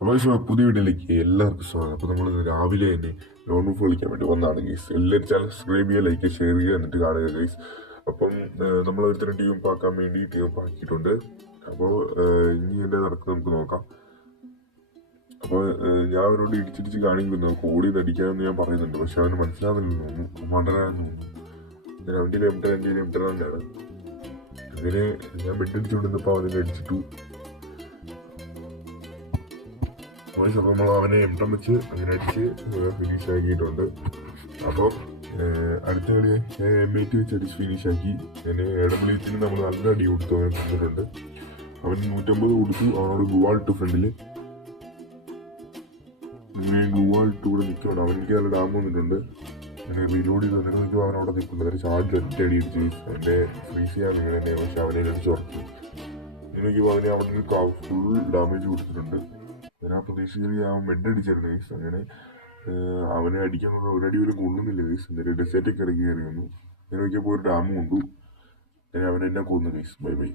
അപ്പോൾ പുതിയ വീഡിയോയിലേക്ക് എല്ലാവർക്കും സ്വാഗതം. അപ്പോൾ നമ്മൾ രാവിലെ തന്നെ ലോൺ പ്രൂഫ് കളിക്കാൻ വേണ്ടി വന്നതാണ് ഗൈസ്. എല്ലാവരും ചാനൽ സബ്സ്ക്രൈബ് ചെയ്യുക, ലൈക്ക് ഷെയർ ചെയ്യുക, എന്നിട്ട് കാണുക ഗൈസ്. അപ്പം നമ്മൾ ഒരുത്തരം ടീം പാക്കാൻ വേണ്ടി ടീം പാക്കിയിട്ടുണ്ട്. അപ്പോൾ ഇനി എൻ്റെ നടക്കുന്നത് നമുക്ക് നോക്കാം. അപ്പോൾ ഞാൻ അവരോട് ഇടിച്ചിടിച്ച് കാണിക്കുന്നു, കോടി നടിക്കാമെന്ന് ഞാൻ പറയുന്നുണ്ട്. പക്ഷെ അവന് മനസ്സിലാകുന്നില്ലെന്ന് തോന്നുന്നു, മണ്ടനാണെന്ന് തോന്നുന്നു. അവൻ്റെ എൻ്റെ എംട്ടർ തന്നെയാണ്. അങ്ങനെ ഞാൻ ബെഡടിച്ചുകൊണ്ടിരുന്നപ്പോൾ അവനെ അടിച്ചിട്ടു. അപ്പോൾ നമ്മൾ അവനെ എംട്ടം വെച്ച് അങ്ങനെ അടിച്ച് ഫിനിഷ് ആക്കിയിട്ടുണ്ട്. അപ്പോൾ അടുത്ത കളി M80 വെച്ച് അടിച്ച് ഫിനിഷ് ആക്കി. അങ്ങനെ AWത്തിന് നമ്മൾ നല്ല അടി കൊടുത്തു, അവനെ കൊടുത്തിട്ടുണ്ട്. അവൻ 150 കൊടുത്തു. അവനോട് ഗ്ലൂവാൾട്ട് ഫ്രണ്ടിൽ ഇങ്ങനെ ഗ്ലൂവാൾട്ട് കൂടെ നിൽക്കുന്നുണ്ട്. അവനിക്ക് നല്ല ഡാം വന്നിട്ടുണ്ട്. അങ്ങനെ റീലോഡ് ചെയ്ത് വന്നിട്ട് നിൽക്കുമ്പോൾ അവനവിടെ നിൽക്കുന്നത് ഒരു ചാർജ് ഒറ്റ അടി അടിച്ച് അവൻ്റെ ഫ്രീസ് ചെയ്യാൻ തന്നെ. പക്ഷെ അവനെ അടിച്ച് ഉറച്ചു. നോക്കിയപ്പോൾ അവനെ അവിടെ ഒരു ഫുൾ ഡാമേജ് കൊടുത്തിട്ടുണ്ട്. ഞാൻ ആ പ്രതീക്ഷയിൽ അവൻ ബെഡ് അടിച്ചായിരുന്നു ഗൈസ്. അങ്ങനെ അവനെ അടിക്കാനുള്ള ഒരടി പോലും കൊള്ളുന്നില്ല ഗൈസ്. എന്തായാലും ഡെസേർട്ടൊക്കെ ഇറങ്ങി കയറി വന്നു. ഞാൻ നോക്കിയപ്പോൾ ഒരു ഡാം കൊണ്ടു. അങ്ങനെ അവനെന്നെ കൊന്നു ഗൈസ്. Bye bye.